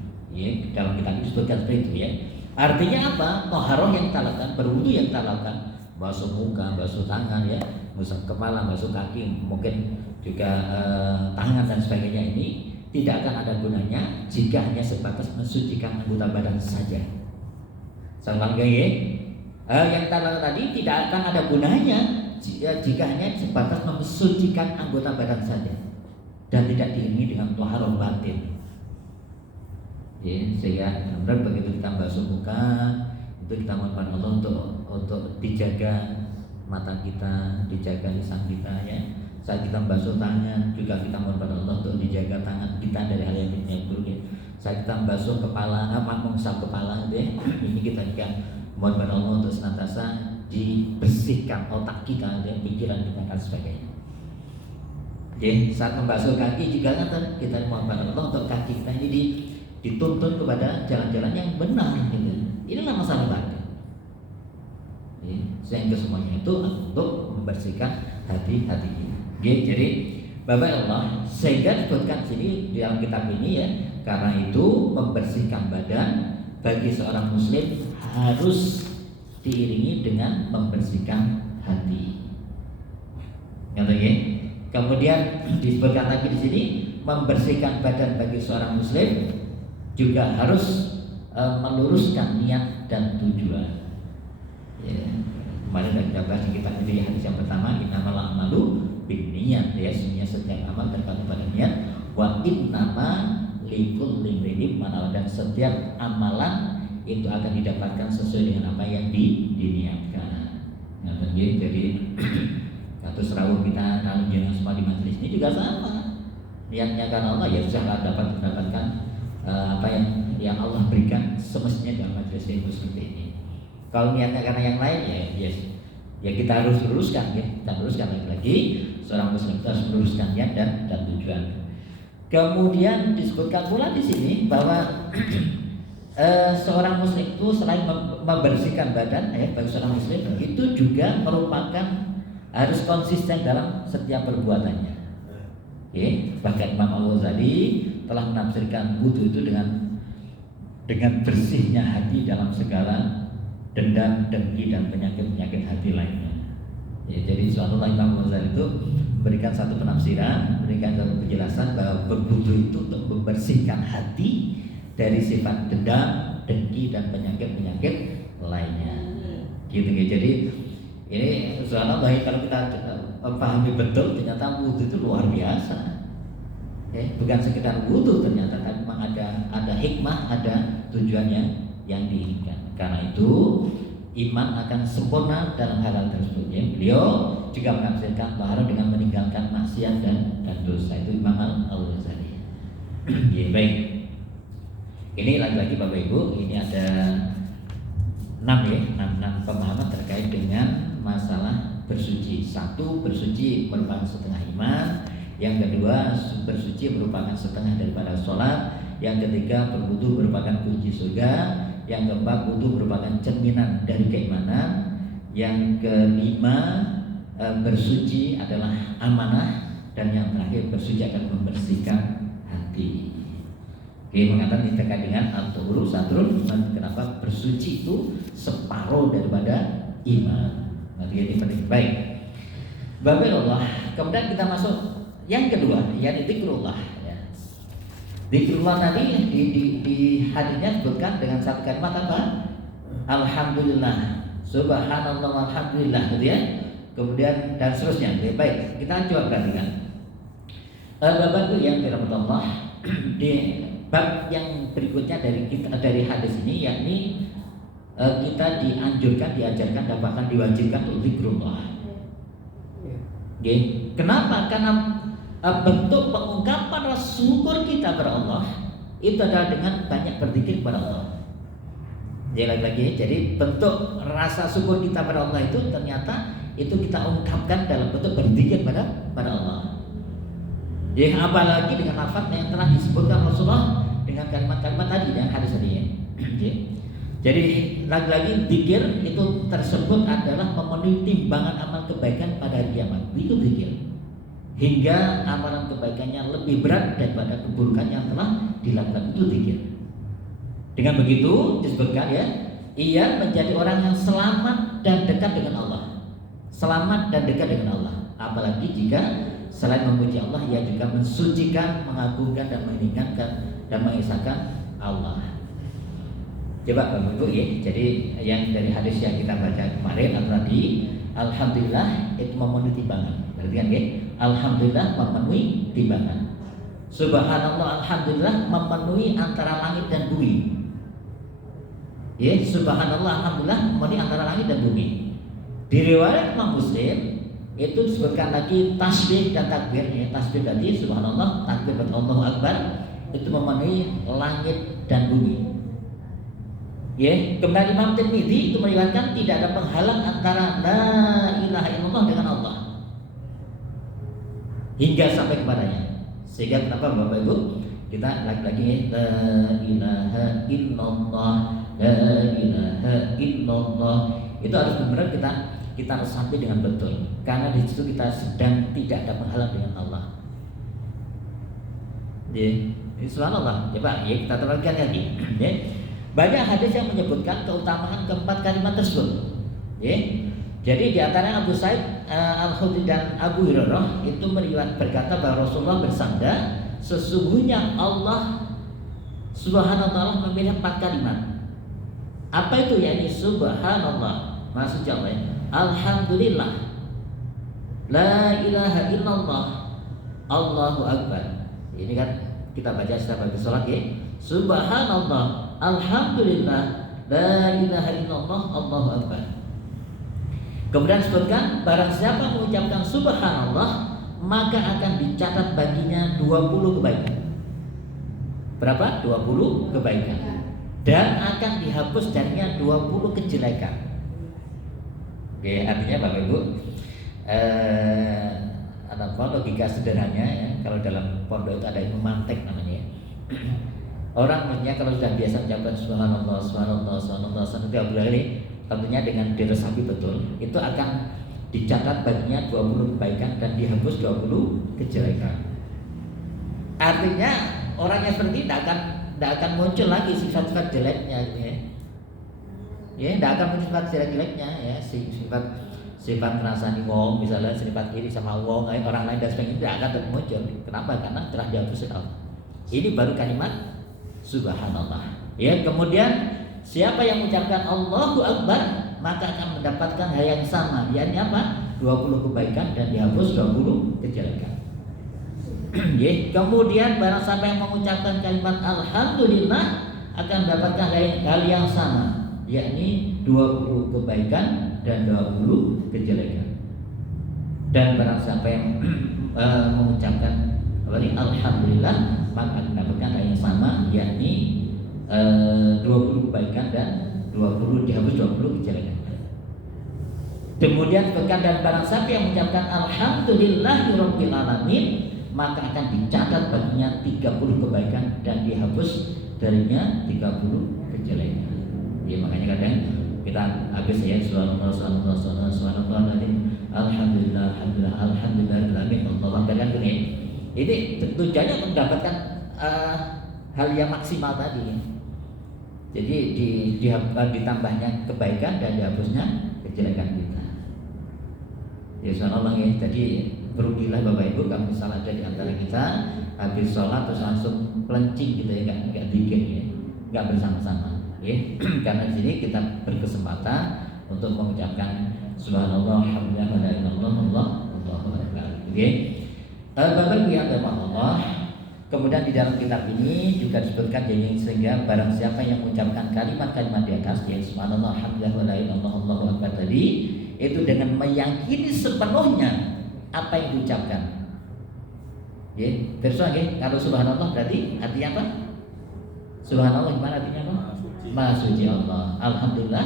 Dalam kitab itu disebutkan seperti itu ya. Artinya apa? Toharoh yang kita lakukan, berwudu yang kita lakukan, basuh muka, basuh tangan ya, basuh kepala, basuh kaki, mungkin juga tangan dan sebagainya ini tidak akan ada gunanya jika hanya sebatas mensucikan anggota badan saja. Sama yang kita lakukan tadi tidak akan ada gunanya jika hanya sebatas mensucikan anggota badan saja dan tidak diiringi dengan toharoh batin. Sehingga benar begitu kita basuh muka itu kita mohon Allah untuk dijaga mata kita, dijaga lisan kita ya. Saat kita membasuh tangan juga kita mohon Allah untuk dijaga tangan kita dari hal yang buruk ya. Saat kita membasuh kepala, mengusap kepala gitu ya, ini kita juga mohon Allah untuk senantiasa dibersihkan otak kita dan pikiran kita dan sebagainya. Saat membasuh kaki juga kita mohon Allah untuk kaki kita ini dituntun kepada jalan-jalan yang benar gitu. Inilah masalah batin. Sehingga semuanya itu untuk membersihkan hati-hati kita. Jadi Bapak Allah, sehingga disebutkan sini di dalam kitab ini ya, karena itu membersihkan badan bagi seorang muslim harus diiringi dengan membersihkan hati. Kemudian disebutkan lagi di sini membersihkan badan bagi seorang muslim juga harus meluruskan niat dan tujuan. Kemarin kita bahas di kitab ini hadis yang pertama, innamal a'malu binniyat ya, semuanya setiap amal tergantung pada niat. Wa innama likulli imrin ma nawa, dan setiap amalan itu akan didapatkan sesuai dengan apa yang diniatkan. Jadi terus rawuh kita kalau jangan semua di majelis ini juga sama. Niatnya karena Allah ya sudah dapat mendapatkan apa yang Allah berikan semestinya dalam majelis ilmu seperti ini. Kalau niatnya karena yang lain ya kita harus luruskan ya, kita luruskan lagi. Seorang muslim harus meluruskan niat dan tujuan. Kemudian disebutkan pula di sini bahwa seorang muslim itu selain membersihkan badan bagi seorang muslim itu juga merupakan harus konsisten dalam setiap perbuatannya. Bahkan Imam Al-Ghazali telah menafsirkan wudu itu dengan bersihnya hati dalam segala dendam, dengki dan penyakit hati lainnya. Jadi suatu Imam Al-Ghazali itu memberikan satu penafsiran, memberikan satu penjelasan bahwa berwudu itu untuk membersihkan hati dari sifat dendam, dengki dan penyakit lainnya. Jadi ini soalnya baik kalau kita pahami betul, ternyata wudu itu luar biasa. Bukan sekedar wudu, ternyata kan memang ada hikmah, ada tujuannya yang diinginkan. Karena itu iman akan sempurna dalam hal tersebut. Beliau juga menafsirkan bahwa dengan meninggalkan maksiat dan dosa. Itu Imam Al-Ghazali. Baik. Ini lagi-lagi Bapak Ibu, ini ada 6 pemahaman terkait dengan masalah bersuci. 1, bersuci merupakan setengah iman. Yang kedua, bersuci merupakan setengah daripada sholat. Yang ketiga, berwudu merupakan kunci surga. Yang keempat, wudu merupakan cerminan dari keimanan. Yang kelima, bersuci adalah amanah. Dan yang terakhir, bersuci akan membersihkan hati. Dia mengatakan ini terkait dengan al-tuhuru satrul iman. Kenapa bersuci itu separuh daripada iman. Nanti ini penting. Baik. Bapak Allah. Kemudian kita masuk yang kedua, yakni zikrullah. Ya. Zikrullah tadi di hadisnya disebutkan dengan satu kalimat apa? Alhamdulillah, subhanallah, alhamdulillah, gitu ya. Kemudian dan seterusnya. Baik, kita coba perhatikan. Bapak itu yang dirahmati Allah, di bab yang berikutnya dari hadis ini, yakni kita dianjurkan, diajarkan, dan bahkan diwajibkan untuk zikrullah. Okay. Kenapa? Karena bentuk pengungkapan rasa syukur kita kepada Allah itu adalah dengan banyak berzikir kepada Allah. Lagi, jadi bentuk rasa syukur kita pada Allah itu ternyata itu kita ungkapkan dalam bentuk berzikir pada Allah. Jadi apalagi dengan lafaz yang telah disebutkan Rasulullah dengan kalimat-kalimat tadi dan hadis tadi ya. Jadi lagi-lagi zikir itu tersebut adalah memenuhi timbangan amal kebaikan pada hari kiamat. Itu zikir. Hingga amalan kebaikannya lebih berat daripada keburukan yang telah dilakukan. Itu zikir. Dengan begitu disebutkan ya, ia menjadi orang yang selamat dan dekat dengan Allah. Selamat dan dekat dengan Allah. Apalagi jika selain memuji Allah, ia juga mensucikan, mengagungkan dan meninggikan dan mengesahkan Allah. Coba Bapak Ibu ya. Jadi yang dari hadis yang kita baca kemarin atau tadi, alhamdulillah itu memenuhi timbangan. Berarti kan ya? Alhamdulillah memenuhi timbangan. Subhanallah, alhamdulillah memenuhi antara langit dan bumi. Ya, subhanallah, alhamdulillah memenuhi antara langit dan bumi. Di riwayat Imam Muslim itu disebutkan lagi tasbih dan takbir. Ya, tasbih tadi subhanallah, takbir dan Allahu Akbar itu memenuhi langit dan bumi. Ya, kemudian Imam Tirmidzi itu meriwayatkan tidak ada penghalang antara la ilaha illallah dengan Allah hingga sampai kepadanya. Sehingga kenapa Bapak Ibu kita lagi la ilaha illallah, la ilaha illallah itu harus benar kita harus sampai dengan betul, karena di situ kita sedang tidak ada penghalang dengan Allah. Ya, subhanallah. Ya Pak, ya kita terangkan lagi. Ya. Banyak hadis yang menyebutkan keutamaan keempat kalimat tersebut. Ya. Jadi di antara Abu Sa'id Al-Khudri dan Abu Hurairah itu berkata bahwa Rasulullah bersabda, sesungguhnya Allah Subhanahu wa taala memilih 4 kalimat. Apa itu? Yakni subhanallah, maksudnya Allah ya. Alhamdulillah, la ilaha illallah, Allahu Akbar. Ini kan kita baca setelah bagi sholat ya. Subhanallah, alhamdulillah, la ilaha illallah, Allahu Akbar. Kemudian sebutkan barang siapa mengucapkan subhanallah maka akan dicatat baginya 20 kebaikan. Berapa? 20 kebaikan. Dan akan dihapus darinya 20 kejelekan. Oke, artinya Bapak Ibu logika sederhananya ya, kalau dalam pondok itu ada ilmu mantek namanya ya. Orang maksudnya kalau sudah biasa mengucapkan subhanallah, subhanallah, subhanallah, subhanallah, tentunya dengan diresapi betul, itu akan dicatat baginya 20 kebaikan dan dihapus 20 kejelekan. Artinya orang yang seperti ini tidak akan muncul lagi sifat-sifat jeleknya ya. Ya, tidak akan muncul sifat jelek-jeleknya ya, sifat merasani wong, misalnya sifat kiri sama wong, orang lain dan sebagainya tidak akan muncul. Kenapa? Karena telah dihapus Allah. Ini baru kalimat subhanallah. Ya, kemudian siapa yang mengucapkan Allahu Akbar maka akan mendapatkan hal yang sama, yakni apa? 20 kebaikan dan dihapus 20 kejelekan. Ya, kemudian barang siapa yang mengucapkan kalimat alhamdulillah akan mendapatkan hal yang sama, yakni 20 kebaikan dan 20 kejelekan. Dan barang siapa yang mengucapkan alhamdulillah maka akan mendapatkan hal yang sama, yakni 20 kebaikan dan 20 dihapus 20 kejelekan. Kemudian dan barang siapa yang mengucapkan alhamdulillahirabbil alamin maka akan dicatat baginya 30 kebaikan dan dihapus darinya 30 kejelekan. Ya, makanya kadang kita habis ya subhanallah, subhanallah, subhanallah, subhanallah, alhamdulillah, alhamdulillah, alhamdulillah, alhamdulillah, Allah kan gini. Ini tujuannya untuk mendapatkan hal yang maksimal tadi. Jadi ditambahnya kebaikan dan dihapusnya kejelekan kita. Ya subhanallah ya. Jadi berugilah Bapak Ibu kalau misalnya ada di antara kita habis sholat terus langsung pelencing gitu ya, nggak dikir ya, nggak bersama-sama ya. Karena di sini kita berkesempatan untuk mengucapkan subhanallah, alhamdulillah, la ilaha illallah, Allahu akbar. Oke. Bapak Ibu yang dirahmati Allah, kemudian di dalam kitab ini juga disebutkan jadi sehingga barang siapa yang mengucapkan kalimat-kalimat di atas yaitu subhanallah, alhamdulillah, la ilaha illallah, Allahu akbar tadi, itu dengan meyakini sepenuhnya apa yang diucapkan. Ya, terus lagi kalau subhanallah berarti artinya apa? Subhanallah gimana artinya apa? Maha suci Allah. Alhamdulillah,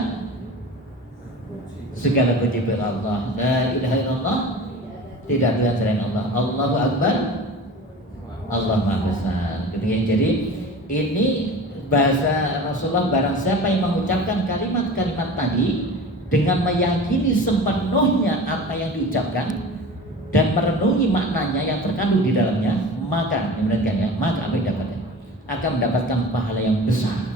segala puji bagi Allah. La ilaha illallah, tidak ada selain Allah. Allahu akbar, Allah Maha Besar. Jadi ini bahasa Rasulullah, barang siapa yang mengucapkan kalimat-kalimat tadi dengan meyakini sepenuhnya apa yang diucapkan dan merenungi maknanya yang terkandung di dalamnya, maka maka akan mendapatkan pahala yang besar.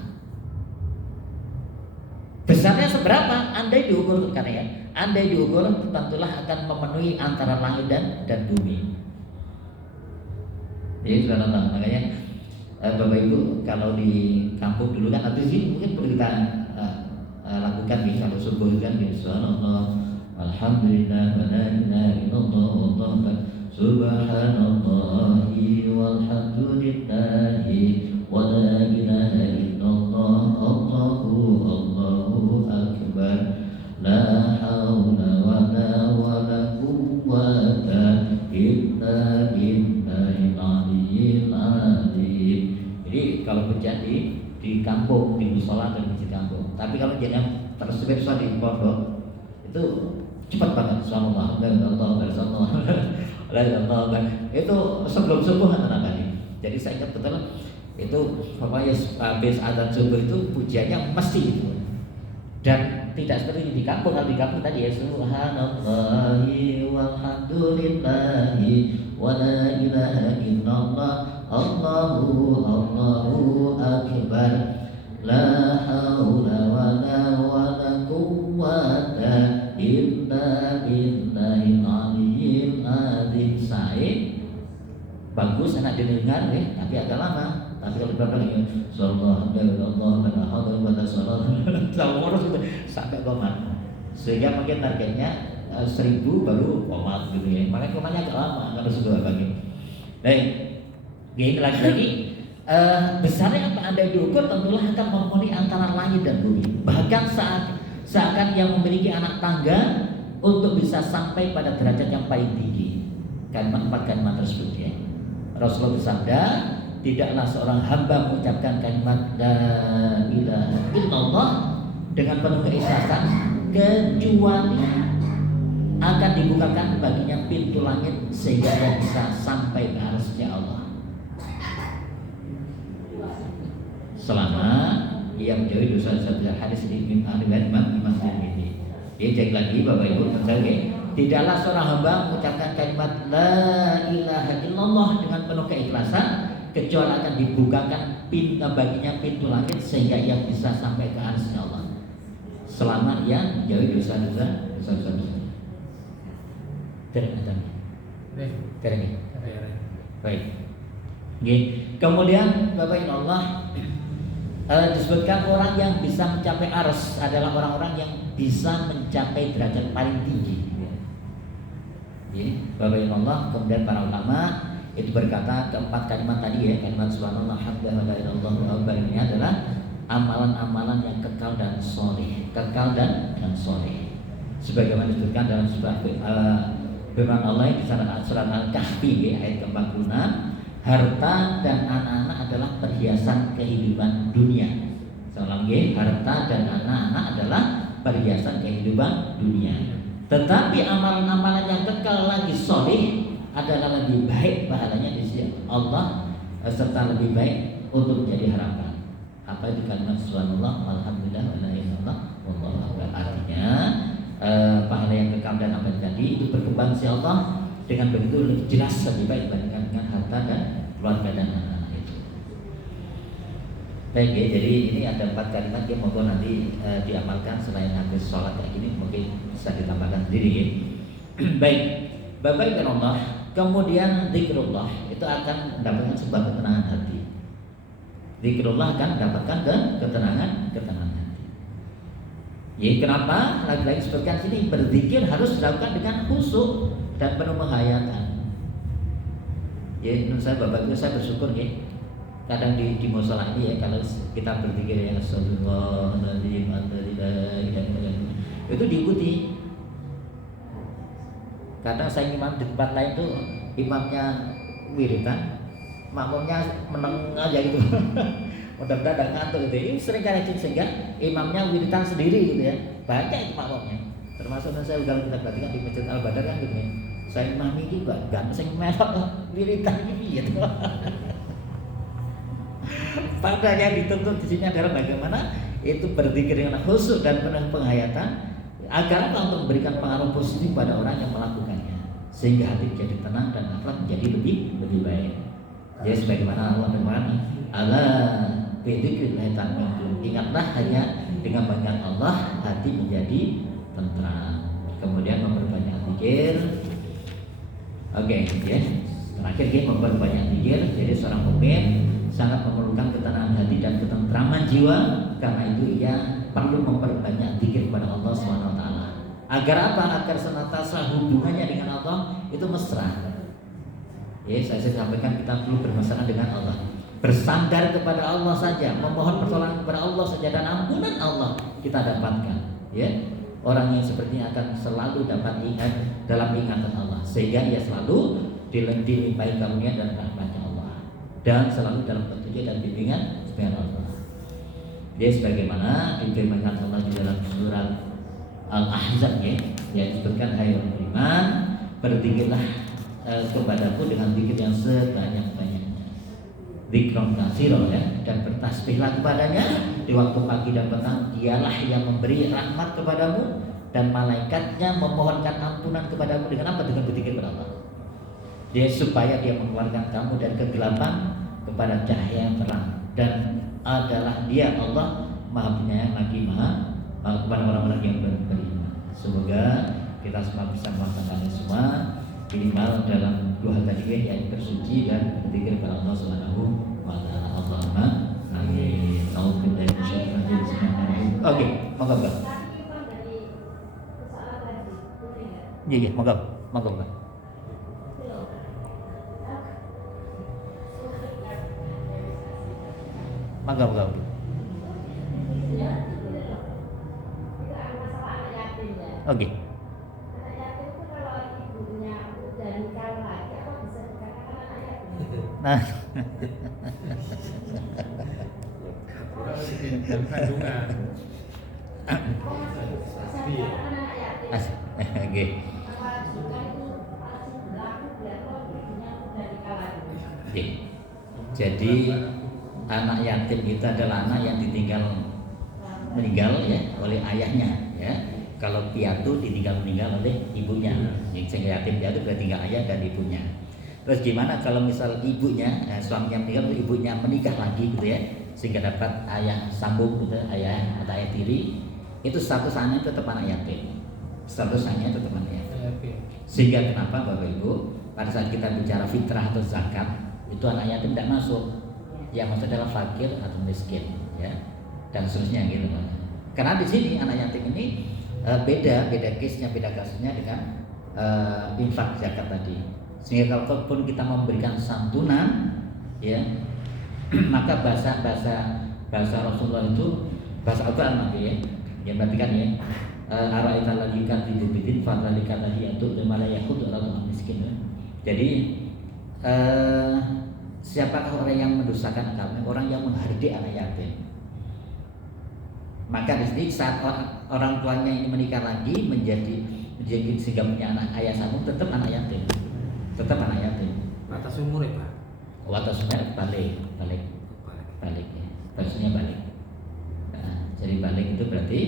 Besarnya seberapa? Andai diukur karena ya, andai diukur tentulah akan memenuhi antara langit dan bumi. Jadi subhanallah, makanya Bapak Ibu kalau di kampung dulu kan habis ini mungkin perlu kita lakukan nih kalau subuh kan subhanallah, alhamdulillah, wa la ilaha illallah, wallahu akbar, subhanallahi walhamdulillahi wa la ilaha illallah, Allahu akbar, la haula wa la quwwata illa billahil aliyyil azim. Jadi kalau berjadi di kampung, di mushola dan masjid kampung. Tapi kalau jangan tersebut di pondok itu cepat banget, subhanallah, la ilaha illallah, itu sebelum subuh anak-anak. Jadi saya ingat betul itu pokoknya habis adzan subuh itu pujiannya mesti itu. Dan tidak seperti di kampung. Kalau di kampung tadi ya subhanallahi walhamdulillahi wa la ilaha illallah, Allahu akbar, la haula wa la quwwata illa billahil aliyyil azim. Saya bagus enak didengar ya, tapi agak lama. Tapi kalau belakang ini sallallahu alaihi wasallam sampai komat, sehingga mungkin targetnya 1000 baru komat gitu ya. Makanya komatnya agak lama kalau sudah bagi. Baik, ini lagi-lagi besarnya apa Anda diukur tentulah akan memenuhi antara langit dan bumi. Bahkan saat yang memiliki anak tangga untuk bisa sampai pada derajat yang paling tinggi. Kalimat tersebut ya. Rasulullah bersabda, tidaklah seorang hamba mengucapkan kalimat la ilaha illallah dengan penuh keikhlasan kecuali akan dibukakan baginya pintu langit sehingga dia bisa sampai ke arsy Allah. Selama ia menjauhi dosa-dosa hadis ini riwayat Imam Tirmidzi. Dia cek lagi Bapak Ibu percaya, tidaklah seorang hamba mengucapkan kalimat la ilaha illallah dengan penuh keikhlasan kecuali akan dibukakan baginya pintu langit sehingga ia bisa sampai ke arsy Allah. Selama ia menjauhi dosa-dosa. Baik. Kemudian Bapak Ibu Allah disebutkan orang yang bisa mencapai ars adalah orang-orang yang bisa mencapai derajat paling tinggi. Bapak Ibu Allah, kemudian para ulama itu berkata keempat kalimat tadi ya, kalimat subhanallah, alhamdulillah, la ilaha illallah ini adalah amalan-amalan yang kekal dan soleh, sebagaimana disebutkan dalam sebuah firman Allah di surat Al-Kahfi ayat ke-46, harta dan anak-anak adalah perhiasan kehidupan dunia. Harta dan anak-anak adalah perhiasan kehidupan dunia. Tetapi amalan-amalan yang kekal lagi soleh adalah lebih baik pahalanya di sisi Allah serta lebih baik untuk menjadi harapan. Apa itu kalimat subhanallah, alhamdulillah, wa la ilaha illallah, wallahu akbar. Artinya pahala yang kekal dan apa tadi itu berkembang si Allah dengan begitu lebih jelas lebih baik dibandingkan dengan harta dan keluarga dan anak-anak itu. Baik ya, jadi ini ada 4 kalimat yang monggo nanti diamalkan selain habis sholat kayak gini mungkin bisa ditambahkan sendiri ya. Baik, Bapak Ibu Allah, kemudian zikrullah itu akan mendapatkan sebuah ketenangan hati. Zikrullah akan mendapatkan ketenangan hati. Ya kenapa? Lagi-lagi sebutkan sini berzikir harus dilakukan dengan khusyuk dan penuh penghayatan. Ya, menurut saya Bapak Ibu saya bersyukur ya. Kadang di musola ini ya kalau kita berzikir ya Astagfirullahaladzim itu diikuti. Kadang saya imam di tempat lain tuh imamnya wiridan, makmumnya meneng aja gitu. Mudah-mudahan ngantuk gitu. Ini sering kali sehingga imamnya wiridan sendiri gitu ya. Banyak itu makmumnya. Termasuk saya udah kita perhatikan di Masjid Al Badar kan gitu ya. Saya imam ini juga ganteng melok wiridan ini gitu. Padahal yang dituntut di sini adalah bagaimana itu berzikir dengan khusyuk dan penuh penghayatan agar apa? Untuk memberikan pengaruh positif pada orang yang melakukannya sehingga hati menjadi tenang dan akhlak menjadi lebih baik. Ya sebagaimana Allah berfirman, "Ala bidzikrillah tatma'innul." Ingatlah hanya dengan mengingat Allah hati menjadi tentram. Kemudian memperbanyak zikir. Oke, ya. Terakhir kita memperbanyak zikir. Jadi seorang mukmin sangat memerlukan ketenangan hati dan ketentraman jiwa. Karena itu ia perlu memperbanyak zikir kepada Allah SWT. Agar apa? Agar senantiasa hubungannya dengan Allah itu mesra. Ya, saya sampaikan kita perlu bermesra dengan Allah. Bersandar kepada Allah saja, memohon pertolongan kepada Allah saja dan ampunan Allah kita dapatkan. Ya, orang yang sepertinya akan selalu dapat ingat dalam ingatan Allah, sehingga ia selalu dilimpahi karunia dan rahmatnya Allah, dan selalu dalam petunjuk dan bimbingan Allah. Dia sebagaimana difirmankan Allah di dalam surat Al-Ahzab ya, yang disebutkan hai orang beriman, berzikirlah kepadaku dengan zikir yang sebanyak-banyaknya, zikron katsiro ya, dan bertasbihlah kepadanya di waktu pagi dan petang. Dialah yang memberi rahmat kepadamu dan malaikatnya memohonkan ampunan kepadamu dengan apa? Dengan berzikir kepada Allah. Dia supaya dia mengeluarkan kamu dari kegelapan kepada cahaya yang terang, dan adalah dia Allah Maha Penyayang lagi Maha kepada orang-orang yang beriman. Semoga kita semua bisa melaksanakannya semua minimal dalam 2 hal tadi yang bersuci dan berzikir kepada Allah Subhanahu wa taala. Allahumma amin. Oke, monggo Pak. Iya, monggo Pak. Mangga. Oke. Nah. Oke. Jadi anak yatim itu adalah anak yang meninggal ya oleh ayahnya ya. Kalau piatu meninggal oleh ibunya. Yang yatim piatu berarti tinggal ayah dan ibunya. Terus gimana kalau misal ibunya suaminya meninggal, ibunya menikah lagi gitu ya, sehingga dapat ayah sambung gitu, ayah atau ayah tiri, itu statusnya tetap anak yatim. Statusnya tetap anak yatim. Sehingga kenapa Bapak Ibu pada saat kita bicara fitrah atau zakat itu anak yatim tidak masuk. Yang maksud adalah fakir atau miskin ya, dan seterusnya gitu Pak. Karena di sini anak yatim ini beda case-nya, beda kasusnya dengan infak zakat tadi. Sehingga kalaupun kita memberikan santunan ya, maka bahasa Rasulullah itu bahasa Al-Qur'an ya. Yang berarti kan ya ara'aita allazi yukadzibu bidin fadzalika allazi yad'u liman la yakhudhu ala miskin. Jadi siapakah orang yang mendustakan agama? Orang yang menghardik anak yatim. Maka di sini saat orang tuanya ini menikah lagi menjadi sehingga punya anak ayah sambung, tetap anak yatim. Batas umur ya Pak? Batas umur balik ya. Batasnya balik. Nah, jadi balik itu berarti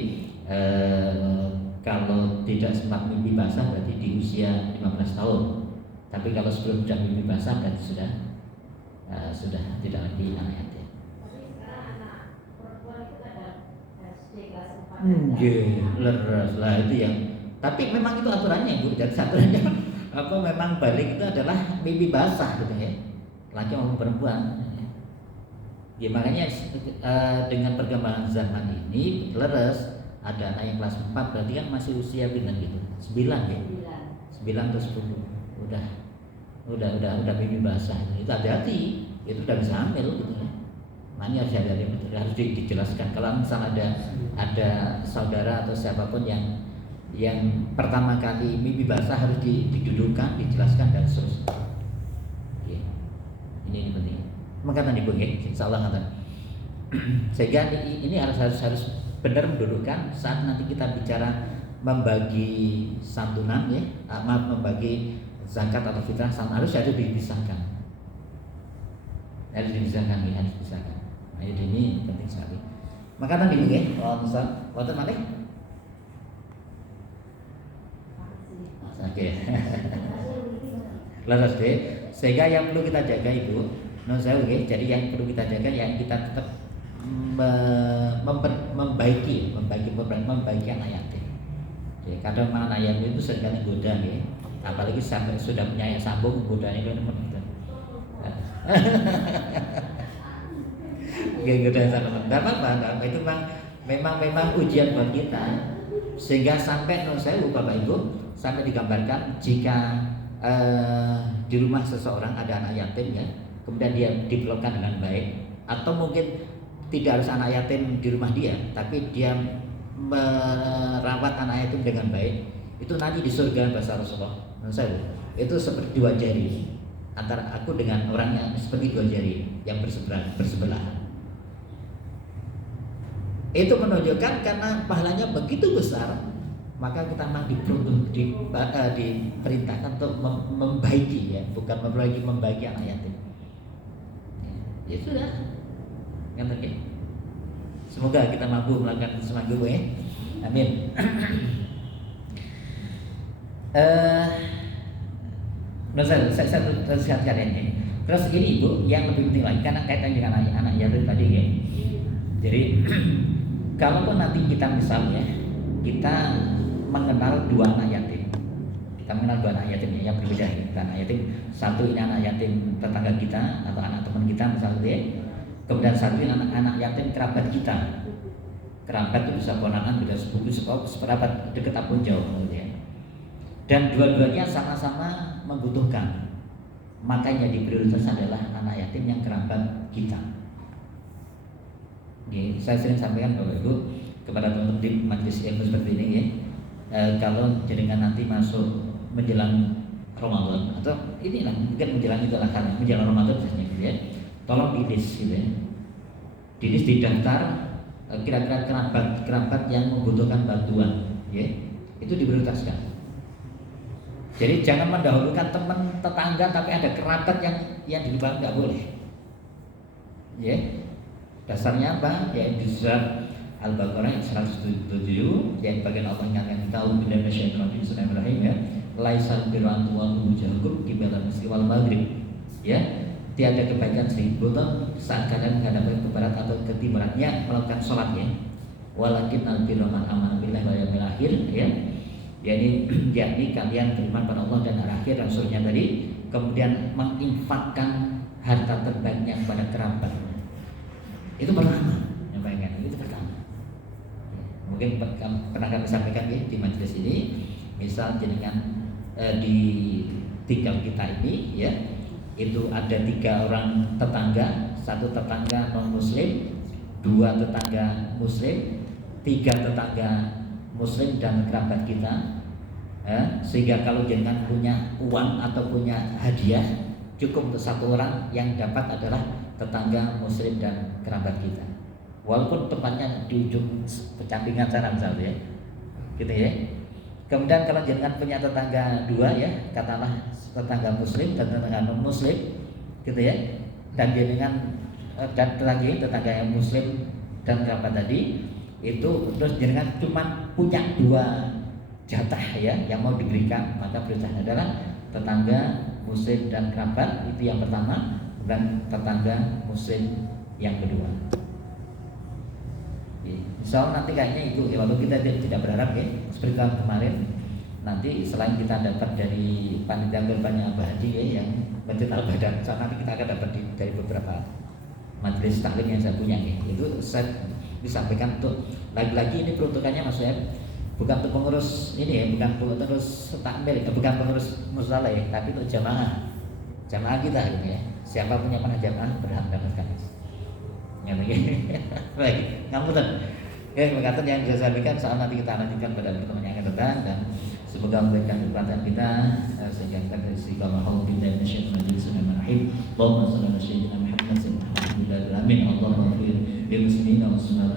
kalau tidak sempat mimpi basah berarti di usia 15 tahun. Tapi kalau sebelum sudah mimpi basah berarti sudah tidak lagi anak yatim. leres lah itu yang. Tapi memang itu aturannya Bu. Jadi aturannya apa memang balik itu adalah mimpi basah gitu ya. Laki maupun perempuan. Ya makanya dengan perkembangan zaman ini leres, ada anak yang kelas 4 berarti kan masih usia bintang gitu. 9 ya. 9 atau 10. Udah mimpi basah. Itu hati-hati. Itu udah bisa hamil gitu ya. Makanya harus hati-hati, harus dijelaskan. Kalau misal ada saudara atau siapapun yang pertama kali mimpi basah harus didudukkan, dijelaskan dan seterusnya. Oke. Ini penting. Makatan Ibu ya, insyaallah kata. Sehingga ini harus benar mendudukkan saat nanti kita bicara membagi santunan ya, membagi zakat atau fitrah harus dipisahkan. Harus dipisahkan. Nah, ini penting sekali. Makatan Ibu ya, misal wonten malih. Oke. Leres deh. Sehingga yang perlu kita jaga Ibu, jadi yang perlu kita jaga yang kita tetap membaiki anak yatim. Jadi kadang anak yatim itu seringkali goda ya. Apalagi sampai sudah punya yang sambung godanya itu teman-teman. Goda teman-teman. Enggak apa-apa, itu memang ujian buat kita. Sehingga sampai Bapak Ibu sampai digambarkan jika di rumah seseorang ada anak yatim ya, kemudian dia diperlakukan dengan baik, atau mungkin tidak harus anak yatim di rumah dia, tapi dia merawat anak yatim dengan baik, itu nanti di surga bahasa Rasulullah itu seperti 2 jari antara aku dengan orang yang seperti 2 jari yang bersebelah. Itu menunjukkan karena pahalanya begitu besar, maka kita memang diperintahkan untuk membaiki ya, bukan membaiki anak yatim. Ya sudah, kan oke. Semoga kita mampu melakukan semampu ya. Amin. Saya tersihatkan ini. Terus ini Ibu, yang lebih penting lagi karena kaitan dengan anak yatim tadi ya. Jadi kalaupun nanti kita misalnya kita mengenal 2 anak yatim. Kita mengenal 2 anak yatim yang berbeda ya. Anak yatim satu ini anak yatim tetangga kita atau anak teman kita misalnya ya. Kemudian satu ini anak yatim kerabat kita. Kerabat itu bisa ponakan, bisa sepupu, seperabat dekat ataupun jauh ya. Dan dua-duanya sama-sama membutuhkan. Makanya di prioritas adalah anak yatim yang kerabat kita. Oke, saya sering sampaikan Bapak Ibu kepada teman-teman di majelis ilmu seperti ini ya. Kalau jenengan nanti masuk menjelang Ramadan atau inilah mungkin menjelang itulah karena menjelang Ramadan biasanya gitu ya. Tolong didis gitu ya. Didis di daftar kira-kira kerabat yang membutuhkan bantuan ya. Itu diprioritaskan. Jadi jangan mendahulukan teman tetangga tapi ada kerabat yang di depan nggak boleh. Ya. Dasarnya apa? Ya di surat Al-Baqarah 107 yang bagian Allah yang tahu bila masyaitan Bismillahirrahmanirrahim ya. Laisal birru an tuwallu wujuhakum qiblal masyriq wal maghrib. Ya, tiada kebaikan seribu saat kalian menghadap ke barat atau ke timurannya melakukan sholat ya. Walakin al-birra man amana billahi wal yawmil akhir ya. Yakni kalian beriman pada Allah dan hari akhir dan surga tadi, kemudian menginfakkan harta terbaiknya kepada kerabat. Itu pertama, itu pertama. Mungkin pernah kami sampaikan ya di majelis ini, misal jenengan di tinggal kita ini ya, itu ada 3 orang tetangga, 1 tetangga non muslim, 2 tetangga muslim, 3 tetangga muslim dan kerabat kita ya, sehingga kalau jenengan punya uang atau punya hadiah cukup untuk 1 orang yang dapat adalah tetangga muslim dan kerabat kita, walaupun tempatnya di ujung pencampingan sana misalnya ya, gitu ya. Kemudian kalau jenengan punya tetangga 2 ya, katakanlah tetangga muslim dan tetangga non muslim gitu ya, dan jenengan dan tetangga yang muslim dan kerabat tadi itu, terus jenengan cuma punya 2 jatah ya yang mau diberikan, maka prioritasnya adalah tetangga muslim dan kerabat itu yang pertama, dan tetangga muslim yang kedua. Insya Allah nanti kayaknya itu ya, walaupun kita tidak berharap ya seperti tahun kemarin, nanti selain kita dapat dari panitia berbanyak abadi ya yang Masjid Al-Badan, nanti kita akan dapat dari beberapa majelis taklim yang saya punya ya. Itu saya disampaikan untuk lagi-lagi ini peruntukannya Mas Yab, bukan untuk pengurus ini ya, bukan pengurus takmir, bukan pengurus musola ya, tapi untuk jamaah kita gitu ya. Siapa punya panah jamaah berhak mendapatkan itu. Ya begini. Baik, ngapunten. Oke, berkata yang bisa saya berikan soal nanti kita lanjutkan pada pertemuan yang akan datang, dan semoga memberikan kesempatan kita sehingga kita beristiqamah billahi minasyaitonir rajim. Bismillahirrahmanirrahim. Allahumma shalli ala sayyidina Muhammad sallallahu alaihi wasallam. Allahumma ighfir lil muslimina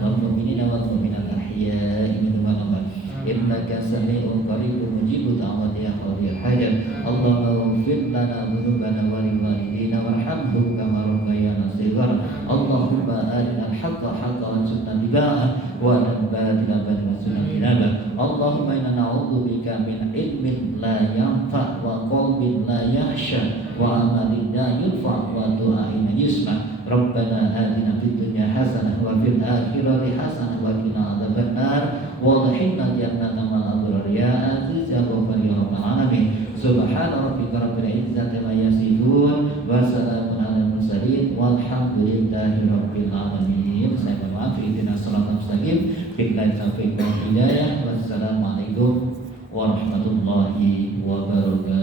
wal mu'minina wal mu'minat ahya'i minhum wal amwat. Innaka sami'un qaribun mujibud da'wati ya qawiyul hajat. Allahumma ighfir lana dhunubana wa li walidina warhamhum kama rabbayana shighara. Allahumma arina al-haqqa haqqan warzuqna ittiba'ah wa al-batila batilan warzuqna ijtinabah. Allahumma inna na'udzubika min ilmin la yanfa' wa qalbin la yakhsha wa amalin la yurfa' wa du'ain la yusma'. Rabbana atina fid dunya hasanah wa fil akhirati hasanah wa qina adzabannar wa dhina jannata ma'al abrar ya aziz ya ghafar ya rabbal alamin. Subhana rabbika rabbil izzati amma yasifun wa salamun alal mursalin walhamdulillahi rabbil alamin. Saya mohon maaf, ihdinas siratal mustaqim, billahi taufiq wal hidayah. Wassalamualaikum warahmatullahi wabarakatuh.